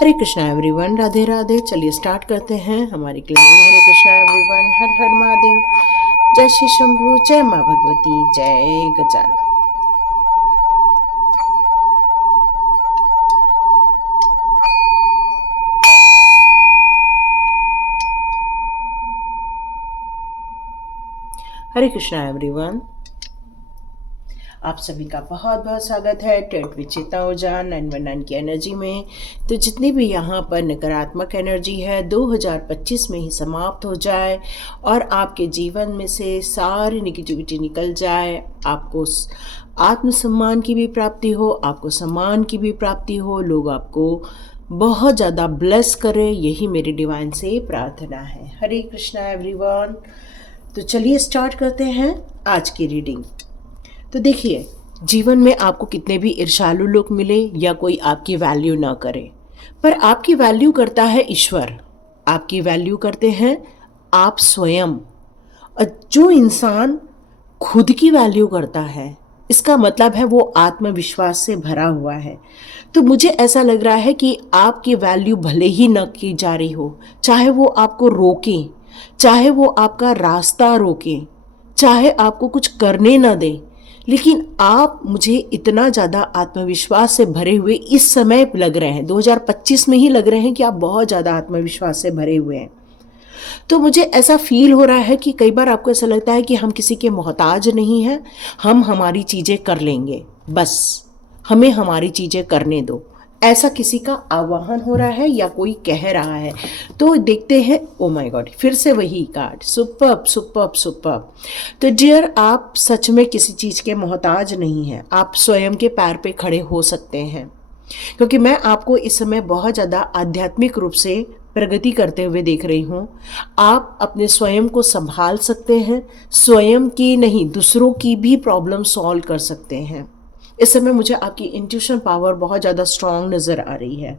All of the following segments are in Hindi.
हरे कृष्णा एवरीवन, राधे राधे। चलिए स्टार्ट करते हैं हमारी क्लिनिक। हरे कृष्णा एवरीवन, हर हर महादेव। जय श्री शंभू, जय माँ भगवती, जय गजानन। हरे कृष्णा एवरीवन, आप सभी का बहुत बहुत स्वागत है टेट विद चेतना ऊर्जा 919 की एनर्जी में। तो जितनी भी यहाँ पर नकारात्मक एनर्जी है 2025 में ही समाप्त हो जाए और आपके जीवन में से सारी निगेटिविटी निकल जाए। आपको आत्मसम्मान की भी प्राप्ति हो, आपको सम्मान की भी प्राप्ति हो, लोग आपको बहुत ज़्यादा ब्लेस करें, यही मेरी डिवाइन से प्रार्थना है। हरे कृष्णा एवरीवन। तो चलिए स्टार्ट करते हैं आज की रीडिंग। तो देखिए, जीवन में आपको कितने भी ईर्ष्यालु लोग मिले या कोई आपकी वैल्यू ना करे, पर आपकी वैल्यू करता है ईश्वर, आपकी वैल्यू करते हैं आप स्वयं। और जो इंसान खुद की वैल्यू करता है, इसका मतलब है वो आत्मविश्वास से भरा हुआ है। तो मुझे ऐसा लग रहा है कि आपकी वैल्यू भले ही न की जा रही हो, चाहे वो आपको रोकें, चाहे वो आपका रास्ता रोकें, चाहे आपको कुछ करने ना दें, लेकिन आप मुझे इतना ज़्यादा आत्मविश्वास से भरे हुए इस समय लग रहे हैं, 2025 में ही लग रहे हैं कि आप बहुत ज़्यादा आत्मविश्वास से भरे हुए हैं। तो मुझे ऐसा फील हो रहा है कि कई बार आपको ऐसा लगता है कि हम किसी के मोहताज नहीं हैं, हम हमारी चीज़ें कर लेंगे, बस हमें हमारी चीज़ें करने दो, ऐसा किसी का आह्वान हो रहा है या कोई कह रहा है। तो देखते हैं। ओ माय गॉड, फिर से वही कार्ड। Superb superb superb. तो डियर, आप सच में किसी चीज़ के मोहताज नहीं हैं, आप स्वयं के पैर पे खड़े हो सकते हैं। क्योंकि मैं आपको इस समय बहुत ज़्यादा आध्यात्मिक रूप से प्रगति करते हुए देख रही हूँ। आप अपने स्वयं को संभाल सकते हैं, स्वयं की नहीं दूसरों की भी प्रॉब्लम सॉल्व कर सकते हैं। इस समय मुझे आपकी इंट्यूशन पावर बहुत ज़्यादा स्ट्रांग नज़र आ रही है।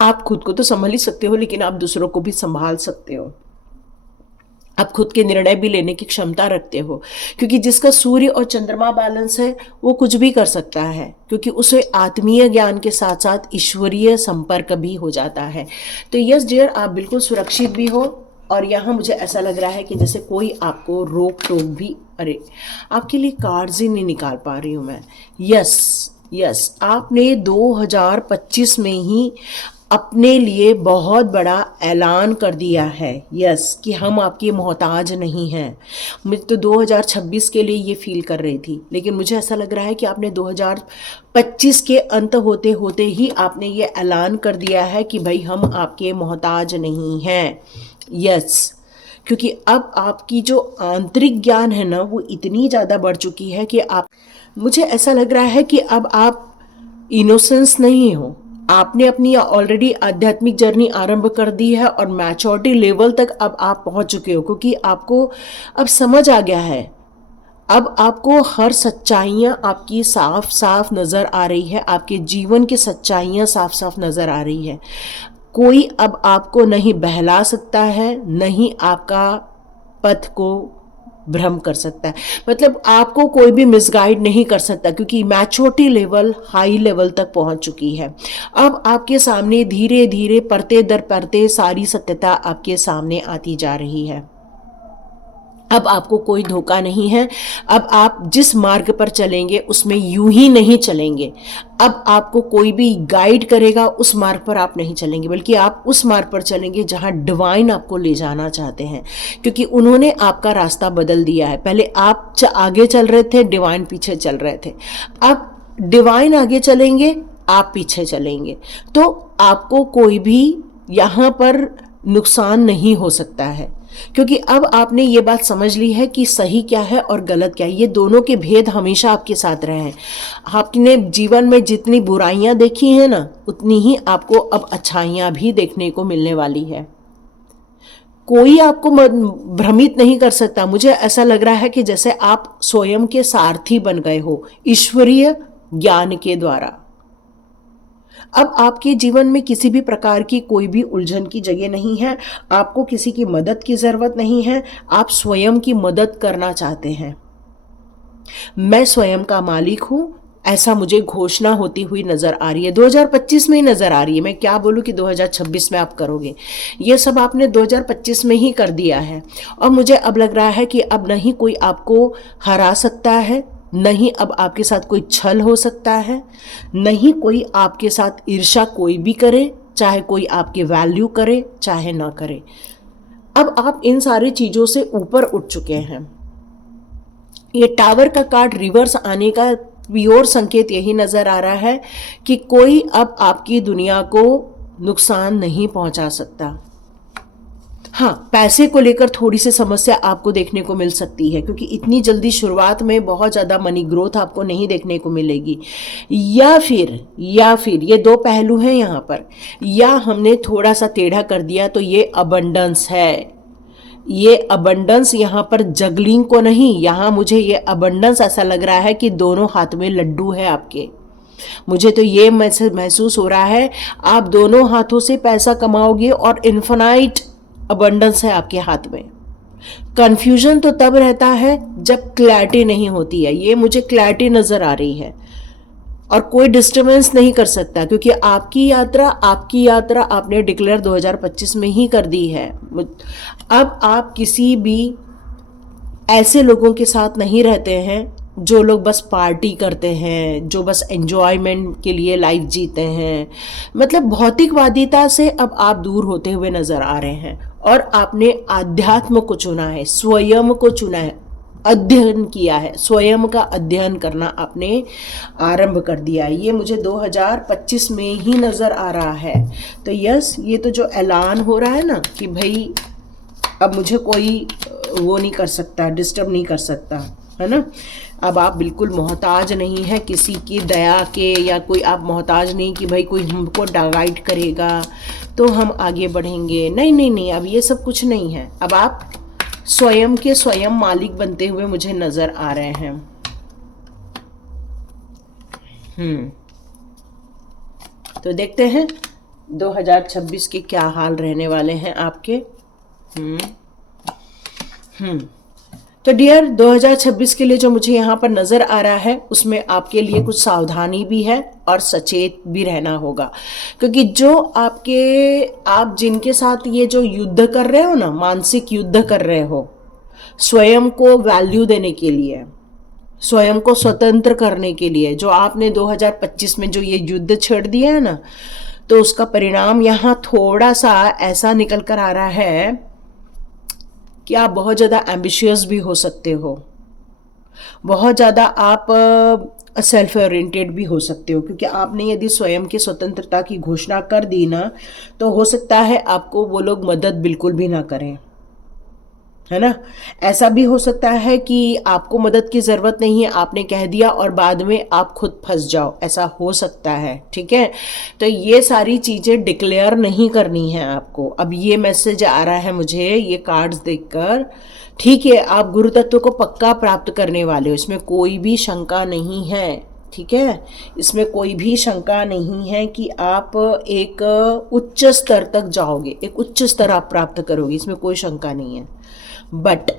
आप खुद को तो संभाल ही सकते हो, लेकिन आप दूसरों को भी संभाल सकते हो। आप खुद के निर्णय भी लेने की क्षमता रखते हो, क्योंकि जिसका सूर्य और चंद्रमा बैलेंस है वो कुछ भी कर सकता है, क्योंकि उसे आत्मीय ज्ञान के साथ साथ ईश्वरीय संपर्क भी हो जाता है। तो यस डियर, आप बिल्कुल सुरक्षित भी हो। और यहाँ मुझे ऐसा लग रहा है कि जैसे कोई आपको रोक टोक भी, अरे आपके लिए कार्ड्स ही नहीं निकाल पा रही हूँ मैं। यस यस, आपने 2025 में ही अपने लिए बहुत बड़ा ऐलान कर दिया है, यस, कि हम आपके मोहताज नहीं हैं। मैं तो 2026 के लिए ये फील कर रही थी, लेकिन मुझे ऐसा लग रहा है कि आपने 2025 के अंत होते होते ही आपने ये ऐलान कर दिया है कि भाई हम आपके मोहताज नहीं हैं। यस, क्योंकि अब आपकी जो आंतरिक ज्ञान है ना, वो इतनी ज़्यादा बढ़ चुकी है कि आप, मुझे ऐसा लग रहा है कि अब आप इनोसेंस नहीं हो। आपने अपनी ऑलरेडी आध्यात्मिक जर्नी आरंभ कर दी है और मैच्योरिटी लेवल तक अब आप पहुंच चुके हो, क्योंकि आपको अब समझ आ गया है। अब आपको हर सच्चाइयाँ आपकी साफ साफ नज़र आ रही है, आपके जीवन की सच्चाइयाँ साफ साफ नज़र आ रही है। कोई अब आपको नहीं बहला सकता है, नहीं आपका पथ को भ्रम कर सकता है, मतलब आपको कोई भी मिसगाइड नहीं कर सकता, क्योंकि मैच्योरिटी लेवल हाई लेवल तक पहुंच चुकी है। अब आपके सामने धीरे धीरे परते दर परते सारी सत्यता आपके सामने आती जा रही है। अब आपको कोई धोखा नहीं है। अब आप जिस मार्ग पर चलेंगे उसमें यूं ही नहीं चलेंगे। अब आपको कोई भी गाइड करेगा उस मार्ग पर आप नहीं चलेंगे, बल्कि आप उस मार्ग पर चलेंगे जहां डिवाइन आपको ले जाना चाहते हैं, क्योंकि उन्होंने आपका रास्ता बदल दिया है। पहले आप आगे चल रहे थे, डिवाइन पीछे चल रहे थे। अब डिवाइन आगे चलेंगे, आप पीछे चलेंगे, तो आपको कोई भी यहाँ पर नुकसान नहीं हो सकता है, क्योंकि अब आपने ये बात समझ ली है कि सही क्या है और गलत क्या है। ये दोनों के भेद हमेशा आपके साथ रहे हैं। आपने जीवन में जितनी बुराइयां देखी हैं ना, उतनी ही आपको अब अच्छाइयां भी देखने को मिलने वाली है। कोई आपको भ्रमित नहीं कर सकता। मुझे ऐसा लग रहा है कि जैसे आप स्वयं के सारथी बन गए हो ईश्वरीय ज्ञान के द्वारा। अब आपके जीवन में किसी भी प्रकार की कोई भी उलझन की जगह नहीं है, आपको किसी की मदद की ज़रूरत नहीं है, आप स्वयं की मदद करना चाहते हैं। मैं स्वयं का मालिक हूँ, ऐसा मुझे घोषणा होती हुई नजर आ रही है, 2025 में ही नजर आ रही है। मैं क्या बोलूं कि 2026 में आप करोगे, ये सब आपने 2025 में ही कर दिया है। और मुझे अब लग रहा है कि अब नहीं कोई आपको हरा सकता है, नहीं अब आपके साथ कोई छल हो सकता है, नहीं कोई आपके साथ ईर्ष्या कोई भी करे, चाहे कोई आपकी वैल्यू करे चाहे ना करे। अब आप इन सारी चीजों से ऊपर उठ चुके हैं। ये टावर का कार्ड रिवर्स आने का प्योर संकेत यही नजर आ रहा है कि कोई अब आपकी दुनिया को नुकसान नहीं पहुंचा सकता। हाँ, पैसे को लेकर थोड़ी सी समस्या आपको देखने को मिल सकती है, क्योंकि इतनी जल्दी शुरुआत में बहुत ज़्यादा मनी ग्रोथ आपको नहीं देखने को मिलेगी। या फिर ये दो पहलू हैं यहाँ पर, या हमने थोड़ा सा टेढ़ा कर दिया तो ये अबंडेंस है। ये अबंडेंस यहाँ पर जगलिंग को नहीं, यहाँ मुझे ये अबंडेंस ऐसा लग रहा है कि दोनों हाथ में लड्डू है आपके। मुझे तो ये महसूस हो रहा है आप दोनों हाथों से पैसा कमाओगे और इन्फिनाइट अबंडेंस है आपके हाथ में। कंफ्यूजन तो तब रहता है जब क्लैरिटी नहीं होती है, ये मुझे क्लैरिटी नजर आ रही है। और कोई डिस्टर्बेंस नहीं कर सकता, क्योंकि आपकी यात्रा आपने डिक्लेयर 2025 में ही कर दी है। अब आप किसी भी ऐसे लोगों के साथ नहीं रहते हैं जो लोग बस पार्टी करते हैं, जो बस एंजॉयमेंट के लिए लाइफ जीते हैं। मतलब भौतिकवादिता से अब आप दूर होते हुए नजर आ रहे हैं और आपने आध्यात्म को चुना है, स्वयं को चुना है, अध्ययन किया है, स्वयं का अध्ययन करना आपने आरंभ कर दिया है। ये मुझे 2025 में ही नज़र आ रहा है। तो यस, ये तो जो ऐलान हो रहा है ना कि भाई अब मुझे कोई वो नहीं कर सकता, डिस्टर्ब नहीं कर सकता, है ना। अब आप बिल्कुल मोहताज नहीं है किसी की दया के, या कोई आप मोहताज नहीं कि भाई कोई हमको गाइड करेगा तो हम आगे बढ़ेंगे। नहीं नहीं नहीं, अब ये सब कुछ नहीं है। अब आप स्वयं के स्वयं मालिक बनते हुए मुझे नजर आ रहे हैं। तो देखते हैं 2026 के क्या हाल रहने वाले हैं आपके। तो डियर, 2026 के लिए जो मुझे यहाँ पर नजर आ रहा है उसमें आपके लिए कुछ सावधानी भी है और सचेत भी रहना होगा, क्योंकि जो आप जिनके साथ ये जो युद्ध कर रहे हो ना, मानसिक युद्ध कर रहे हो स्वयं को वैल्यू देने के लिए, स्वयं को स्वतंत्र करने के लिए, जो आपने 2025 में जो ये युद्ध छेड़ दिया है ना, तो उसका परिणाम यहाँ थोड़ा सा ऐसा निकल कर आ रहा है कि आप बहुत ज़्यादा एम्बिशियस भी हो सकते हो, बहुत ज़्यादा आप सेल्फ ओरिएंटेड भी हो सकते हो, क्योंकि आपने यदि स्वयं की स्वतंत्रता की घोषणा कर दी ना, तो हो सकता है आपको वो लोग मदद बिल्कुल भी ना करें, है ना। ऐसा भी हो सकता है कि आपको मदद की ज़रूरत नहीं है, आपने कह दिया और बाद में आप खुद फंस जाओ, ऐसा हो सकता है, ठीक है। तो ये सारी चीज़ें डिक्लेयर नहीं करनी है आपको। अब ये मैसेज आ रहा है मुझे ये कार्ड्स देखकर, ठीक है, आप गुरु तत्व को पक्का प्राप्त करने वाले हो, इसमें कोई भी शंका नहीं है, ठीक है। इसमें कोई भी शंका नहीं है कि आप एक उच्च स्तर तक जाओगे, एक उच्च स्तर आप प्राप्त करोगे, इसमें कोई शंका नहीं है। बट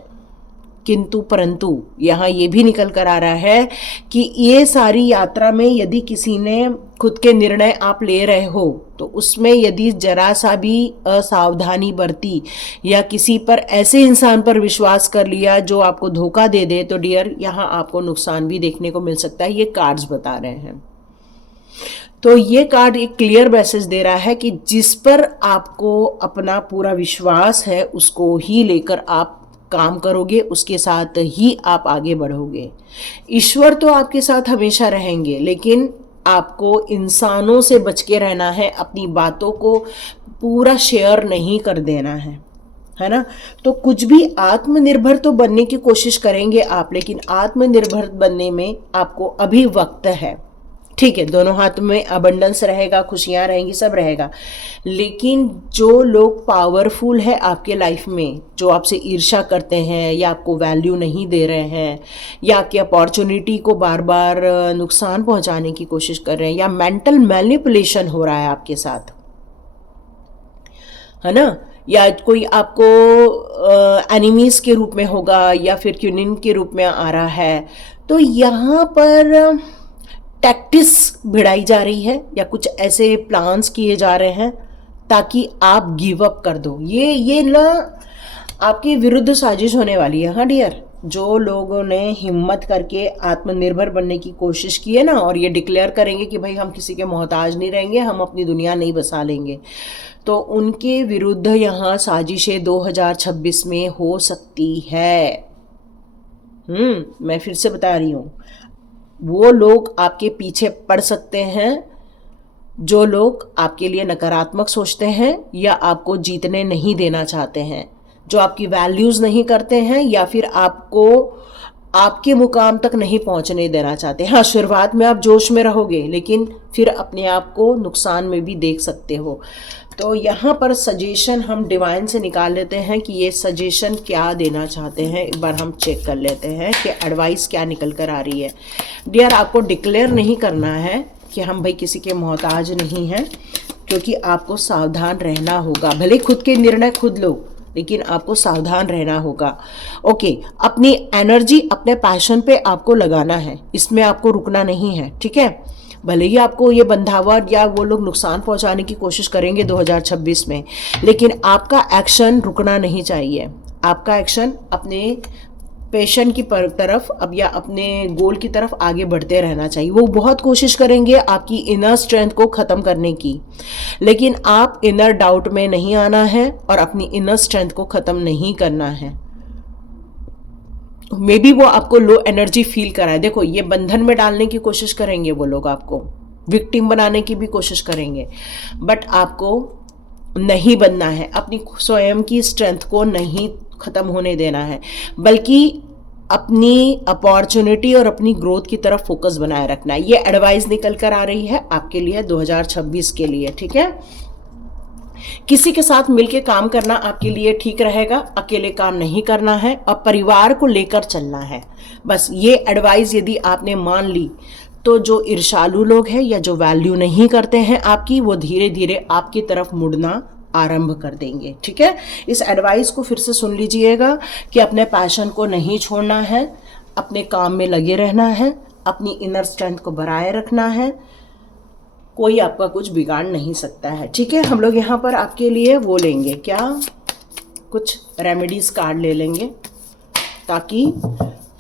किंतु परंतु यहाँ ये भी निकल कर आ रहा है कि ये सारी यात्रा में यदि किसी ने खुद के निर्णय आप ले रहे हो तो उसमें यदि जरा सा भी असावधानी बरती या किसी पर ऐसे इंसान पर विश्वास कर लिया जो आपको धोखा दे दे, तो डियर यहाँ आपको नुकसान भी देखने को मिल सकता है, ये कार्ड्स बता रहे हैं। तो ये कार्ड एक क्लियर मैसेज दे रहा है कि जिस पर आपको अपना पूरा विश्वास है उसको ही लेकर आप काम करोगे, उसके साथ ही आप आगे बढ़ोगे। ईश्वर तो आपके साथ हमेशा रहेंगे, लेकिन आपको इंसानों से बच के रहना है, अपनी बातों को पूरा शेयर नहीं कर देना है ना। तो कुछ भी आत्मनिर्भर तो बनने की कोशिश करेंगे आप, लेकिन आत्मनिर्भर बनने में आपको अभी वक्त है, ठीक है। दोनों हाथ में अबंडेंस रहेगा, खुशियां रहेंगी, सब रहेगा, लेकिन जो लोग पावरफुल है आपके लाइफ में, जो आपसे ईर्ष्या करते हैं या आपको वैल्यू नहीं दे रहे हैं या आपकी अपॉर्चुनिटी को बार बार नुकसान पहुंचाने की कोशिश कर रहे हैं या मेंटल मैनिपुलेशन हो रहा है आपके साथ, है ना, या कोई आपको एनिमीज के रूप में होगा या फिर क्यूनिन के रूप में आ रहा है, तो यहाँ पर टैक्टिस भिड़ाई जा रही है या कुछ ऐसे प्लान्स किए जा रहे हैं ताकि आप गिव अप कर दो। ये ना आपके विरुद्ध साजिश होने वाली है। हाँ डियर, जो लोगों ने हिम्मत करके आत्मनिर्भर बनने की कोशिश की है ना, और ये डिक्लेयर करेंगे कि भाई हम किसी के मोहताज नहीं रहेंगे, हम अपनी दुनिया नहीं बसा लेंगे, तो उनके विरुद्ध यहाँ साजिशें 2026 में हो सकती है। मैं फिर से बता रही हूँ, वो लोग आपके पीछे पड़ सकते हैं जो लोग आपके लिए नकारात्मक सोचते हैं या आपको जीतने नहीं देना चाहते हैं, जो आपकी वैल्यूज़ नहीं करते हैं या फिर आपको आपके मुकाम तक नहीं पहुंचने देना चाहते। हाँ, शुरुआत में आप जोश में रहोगे लेकिन फिर अपने आप को नुकसान में भी देख सकते हो। तो यहाँ पर सजेशन हम डिवाइन से निकाल लेते हैं कि ये सजेशन क्या देना चाहते हैं। एक बार हम चेक कर लेते हैं कि एडवाइस क्या निकल कर आ रही है। डियर, आपको डिक्लेयर नहीं करना है कि हम भाई किसी के मोहताज नहीं हैं, क्योंकि आपको सावधान रहना होगा। भले खुद के निर्णय खुद लो, लेकिन आपको सावधान रहना होगा। ओके, अपनी एनर्जी अपने पैशन पे आपको लगाना है, इसमें आपको रुकना नहीं है, ठीक है। भले ही आपको ये बंधावर या वो लोग नुकसान पहुंचाने की कोशिश करेंगे 2026 में, लेकिन आपका एक्शन रुकना नहीं चाहिए। आपका एक्शन अपने पैशन की तरफ अब या अपने गोल की तरफ आगे बढ़ते रहना चाहिए। वो बहुत कोशिश करेंगे आपकी इनर स्ट्रेंथ को ख़त्म करने की, लेकिन आप इनर डाउट में नहीं आना है और अपनी इनर स्ट्रेंथ को ख़त्म नहीं करना है। मे बी वो आपको लो एनर्जी फील कराए। देखो, ये बंधन में डालने की कोशिश करेंगे वो लोग, आपको विक्टिम बनाने की भी कोशिश करेंगे, बट आपको नहीं बनना है। अपनी स्वयं की स्ट्रेंथ को नहीं ख़त्म होने देना है, बल्कि अपनी अपॉर्चुनिटी और अपनी ग्रोथ की तरफ फोकस बनाए रखना है। ये एडवाइस निकल कर आ रही है आपके लिए 2026 के लिए, ठीक है। किसी के साथ मिलके काम करना आपके लिए ठीक रहेगा, अकेले काम नहीं करना है और परिवार को लेकर चलना है। बस ये एडवाइस यदि आपने मान ली तो जो ईर्ष्यालु लोग हैं या जो वैल्यू नहीं करते हैं आपकी, वो धीरे धीरे आपकी तरफ मुड़ना आरंभ कर देंगे, ठीक है। इस एडवाइस को फिर से सुन लीजिएगा कि अपने पैशन को नहीं छोड़ना है, अपने काम में लगे रहना है, अपनी इनर स्ट्रेंथ को बनाए रखना है, कोई आपका कुछ बिगाड़ नहीं सकता है, ठीक है। हम लोग यहाँ पर आपके लिए वो लेंगे, क्या कुछ रेमेडीज कार्ड ले लेंगे, ताकि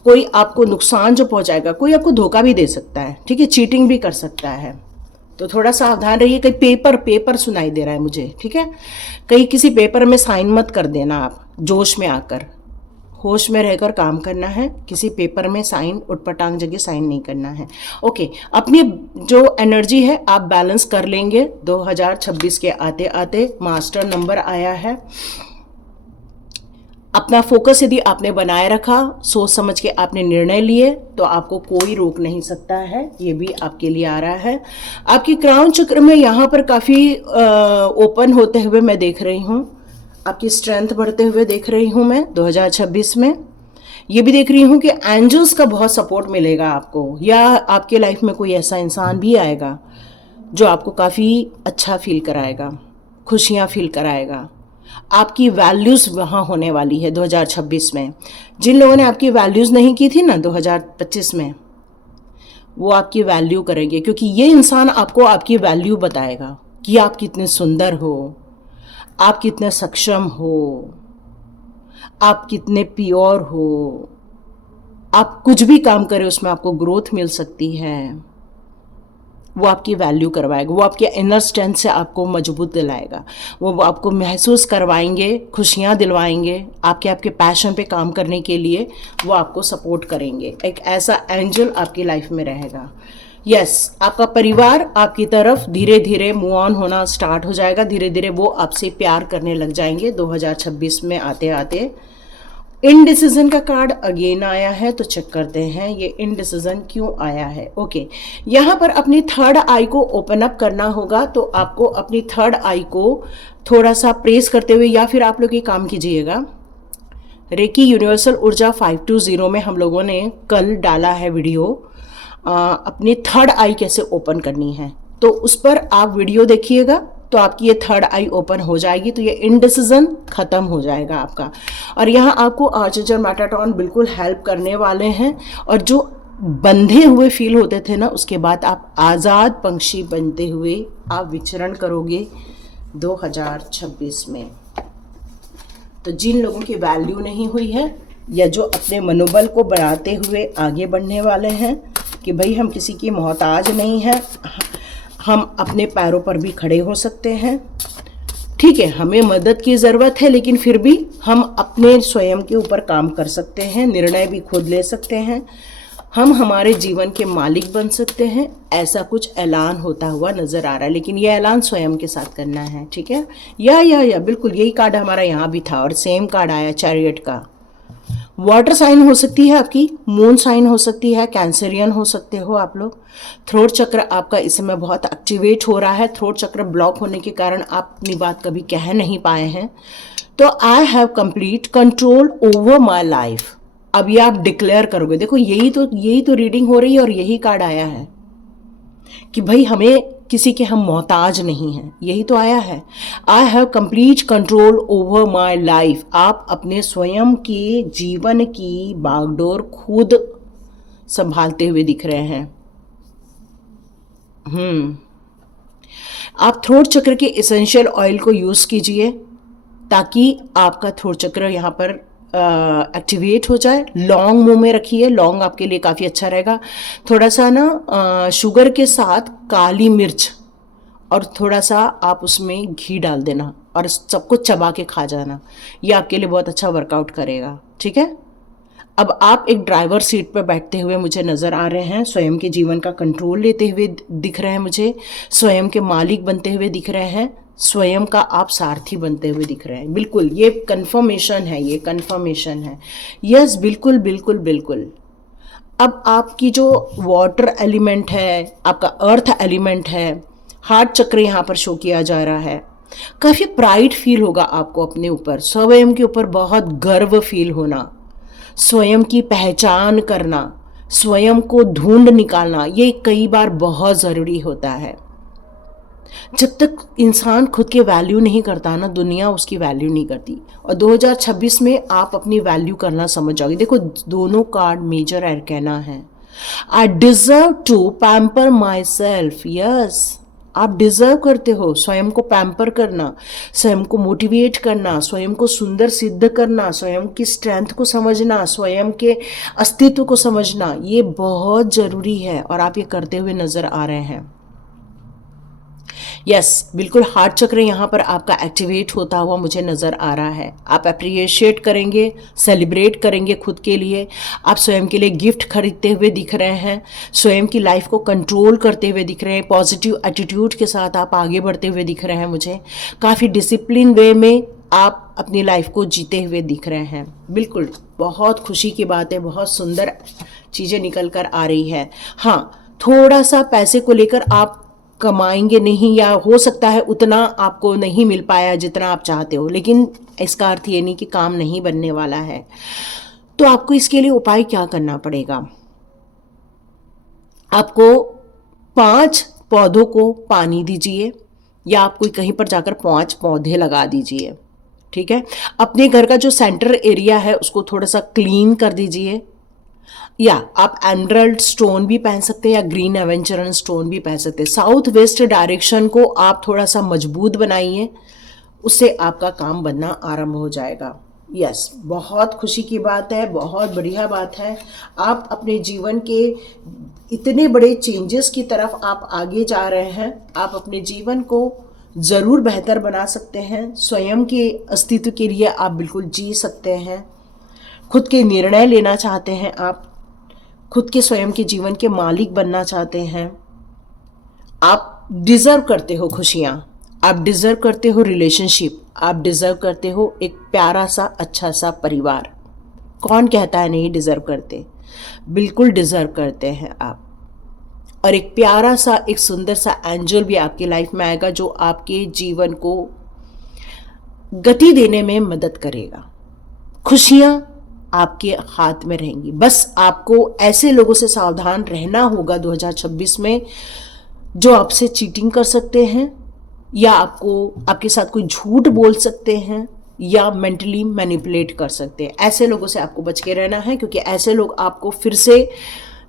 कोई आपको नुकसान जो पहुँचाएगा, कोई आपको धोखा भी दे सकता है, ठीक है, चीटिंग भी कर सकता है, तो थोड़ा सावधान रहिए। कहीं पेपर सुनाई दे रहा है मुझे, ठीक है। कहीं किसी पेपर में साइन मत कर देना आप जोश में आकर, होश में रहकर काम करना है। किसी पेपर में साइन उटपटांग जगह साइन नहीं करना है। ओके, अपनी जो एनर्जी है आप बैलेंस कर लेंगे 2026 के आते आते। मास्टर नंबर आया है। अपना फोकस यदि आपने बनाए रखा, सोच समझ के आपने निर्णय लिए, तो आपको कोई रोक नहीं सकता है। ये भी आपके लिए आ रहा है। आपकी क्राउन चक्र में यहाँ पर काफ़ी ओपन होते हुए मैं देख रही हूँ, आपकी स्ट्रेंथ बढ़ते हुए देख रही हूँ मैं 2026 में। ये भी देख रही हूँ कि एंजल्स का बहुत सपोर्ट मिलेगा आपको, या आपके लाइफ में कोई ऐसा इंसान भी आएगा जो आपको काफ़ी अच्छा फील कराएगा, खुशियाँ फील कराएगा। आपकी वैल्यूज़ वहाँ होने वाली है 2026 में। जिन लोगों ने आपकी वैल्यूज़ नहीं की थी ना 2025 में, वो आपकी वैल्यू करेंगे, क्योंकि ये इंसान आपको आपकी वैल्यू बताएगा कि आप कितने सुंदर हो, आप कितने सक्षम हो, आप कितने प्योर हो। आप कुछ भी काम करें उसमें आपको ग्रोथ मिल सकती है। वो आपकी वैल्यू करवाएगा, वो आपके इनर स्ट्रेंथ से आपको मजबूत दिलाएगा, वो आपको महसूस करवाएंगे, खुशियाँ दिलवाएंगे, आपके पैशन पे काम करने के लिए वो आपको सपोर्ट करेंगे। एक ऐसा एंजल आपकी लाइफ में रहेगा। यस, आपका परिवार आपकी तरफ धीरे धीरे मूव ऑन होना स्टार्ट हो जाएगा। धीरे धीरे वो आपसे प्यार करने लग जाएंगे 2026 में आते आते। इनडिसीजन का कार्ड अगेन आया है, तो चेक करते हैं ये इनडिसीजन क्यों आया है। ओके, यहाँ पर अपनी थर्ड आई को ओपन अप करना होगा, तो आपको अपनी थर्ड आई को थोड़ा सा प्रेस करते हुए, या फिर आप लोग ये काम कीजिएगा, रेकी यूनिवर्सल ऊर्जा 520 में हम लोगों ने कल डाला है वीडियो, अपनी थर्ड आई कैसे ओपन करनी है, तो उस पर आप वीडियो देखिएगा, तो आपकी ये थर्ड आई ओपन हो जाएगी, तो ये इनडिसीजन खत्म हो जाएगा आपका। और यहाँ आपको आर्चेंजल मेटाट्रॉन बिल्कुल हेल्प करने वाले हैं, और जो बंधे हुए फील होते थे ना, उसके बाद आप आज़ाद पंछी बनते हुए आप विचरण करोगे 2026 में। तो जिन लोगों की वैल्यू नहीं हुई है या जो अपने मनोबल को बढ़ाते हुए आगे बढ़ने वाले हैं कि भाई हम किसी की मोहताज नहीं हैं, हम अपने पैरों पर भी खड़े हो सकते हैं। ठीक है, हमें मदद की ज़रूरत है लेकिन फिर भी हम अपने स्वयं के ऊपर काम कर सकते हैं, निर्णय भी खुद ले सकते हैं, हम हमारे जीवन के मालिक बन सकते हैं। ऐसा कुछ ऐलान होता हुआ नज़र आ रहा है, लेकिन ये ऐलान स्वयं के साथ करना है। ठीक है, या बिल्कुल यही कार्ड हमारा यहाँ भी था और सेम कार्ड आया चैरियट का। वाटर साइन हो सकती है आपकी, मून साइन हो सकती है, कैंसरियन हो सकते हो आप लोग। थ्रोट चक्र आपका इस समय बहुत एक्टिवेट हो रहा है। थ्रोट चक्र ब्लॉक होने के कारण आप अपनी बात कभी कह नहीं पाए हैं। तो I have complete control over my life, अब ये आप डिक्लेयर करोगे। देखो यही तो रीडिंग हो रही है और यही कार्ड आया है कि भाई हमें किसी के हम मोहताज नहीं हैं, यही तो आया है। I have complete control over my life, आप अपने स्वयं के जीवन की बागडोर खुद संभालते हुए दिख रहे हैं। आप थ्रोट चक्र के एसेंशियल ऑयल को यूज कीजिए ताकि आपका थ्रोट चक्र यहाँ पर एक्टिवेट हो जाए। लौंग मुंह में रखिए, लौंग आपके लिए काफ़ी अच्छा रहेगा। थोड़ा सा ना शुगर के साथ काली मिर्च और थोड़ा सा आप उसमें घी डाल देना और सबको चबा के खा जाना, ये आपके लिए बहुत अच्छा वर्कआउट करेगा। ठीक है, अब आप एक ड्राइवर सीट पर बैठते हुए मुझे नज़र आ रहे हैं, स्वयं के जीवन का कंट्रोल लेते हुए दिख रहे हैं मुझे, स्वयं के मालिक बनते हुए दिख रहे हैं, स्वयं का आप सारथी बनते हुए दिख रहे हैं। बिल्कुल ये कंफर्मेशन है, ये कंफर्मेशन है। यस, बिल्कुल बिल्कुल बिल्कुल। अब आपकी जो वाटर एलिमेंट है, आपका अर्थ एलिमेंट है, हार्ट चक्र यहाँ पर शो किया जा रहा है। काफ़ी प्राइड फील होगा आपको अपने ऊपर, स्वयं के ऊपर बहुत गर्व फील होना, स्वयं की पहचान करना, स्वयं को ढूंढ निकालना, ये कई बार बहुत ज़रूरी होता है। जब तक इंसान खुद के वैल्यू नहीं करता ना, दुनिया उसकी वैल्यू नहीं करती। और 2026 में आप अपनी वैल्यू करना समझ जाओगे। देखो दोनों कार्ड मेजर एरकाना है। I deserve to pamper myself, yes आप डिजर्व करते हो स्वयं को पैम्पर करना, स्वयं को मोटिवेट करना, स्वयं को सुंदर सिद्ध करना, स्वयं की स्ट्रेंथ को समझना, स्वयं के अस्तित्व को समझना, ये बहुत ज़रूरी है और आप ये करते हुए नज़र आ रहे हैं। यस, बिल्कुल हार्ट चक्र यहाँ पर आपका एक्टिवेट होता हुआ मुझे नज़र आ रहा है। आप अप्रिशिएट करेंगे, सेलिब्रेट करेंगे खुद के लिए, आप स्वयं के लिए गिफ्ट खरीदते हुए दिख रहे हैं, स्वयं की लाइफ को कंट्रोल करते हुए दिख रहे हैं, पॉजिटिव एटीट्यूड के साथ आप आगे बढ़ते हुए दिख रहे हैं मुझे, काफ़ी डिसिप्लिन वे में आप अपनी लाइफ को जीते हुए दिख रहे हैं। बिल्कुल बहुत खुशी की बात है, बहुत सुंदर चीज़ें निकल कर आ रही है। हाँ, थोड़ा सा पैसे को लेकर आप कमाएंगे नहीं, या हो सकता है उतना आपको नहीं मिल पाया जितना आप चाहते हो, लेकिन इसका अर्थ ये नहीं कि काम नहीं बनने वाला है। तो आपको इसके लिए उपाय क्या करना पड़ेगा? आपको 5 पौधों को पानी दीजिए या आप कोई कहीं पर जाकर 5 पौधे लगा दीजिए। ठीक है, अपने घर का जो सेंटर एरिया है उसको थोड़ा सा क्लीन कर दीजिए, या आप एमरल्ड स्टोन भी पहन सकते हैं या ग्रीन एवेंचरन स्टोन भी पहन सकते हैं। साउथ वेस्ट डायरेक्शन को आप थोड़ा सा मजबूत बनाइए, उससे आपका काम बनना आरंभ हो जाएगा। यस, बहुत खुशी की बात है, बहुत बढ़िया बात है। आप अपने जीवन के इतने बड़े चेंजेस की तरफ आप आगे जा रहे हैं। आप अपने जीवन को ज़रूर बेहतर बना सकते हैं, स्वयं के अस्तित्व के लिए आप बिल्कुल जी सकते हैं, खुद के निर्णय लेना चाहते हैं, आप खुद के स्वयं के जीवन के मालिक बनना चाहते हैं। आप डिज़र्व करते हो खुशियाँ, आप डिज़र्व करते हो रिलेशनशिप, आप डिज़र्व करते हो एक प्यारा सा अच्छा सा परिवार। कौन कहता है नहीं डिज़र्व करते? बिल्कुल डिज़र्व करते हैं आप। और एक प्यारा सा, एक सुंदर सा एंजल भी आपकी लाइफ में आएगा जो आपके जीवन को गति देने में मदद करेगा। खुशियाँ आपके हाथ में रहेंगी। बस आपको ऐसे लोगों से सावधान रहना होगा 2026 में जो आपसे चीटिंग कर सकते हैं, या आपके साथ कोई झूठ बोल सकते हैं, या मेंटली मैनिपुलेट कर सकते हैं। ऐसे लोगों से आपको बच के रहना है, क्योंकि ऐसे लोग आपको फिर से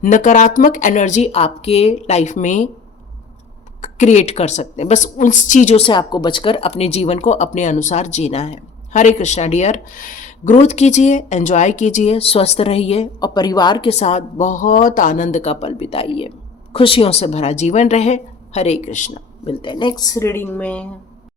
नकारात्मक एनर्जी आपके लाइफ में क्रिएट कर सकते हैं। बस उन चीज़ों से आपको बचकर अपने जीवन को अपने अनुसार जीना है। हरे कृष्णा डियर, ग्रोथ कीजिए, एंजॉय कीजिए, स्वस्थ रहिए और परिवार के साथ बहुत आनंद का पल बिताइए। खुशियों से भरा जीवन रहे। हरे कृष्णा। मिलते हैं नेक्स्ट रीडिंग में।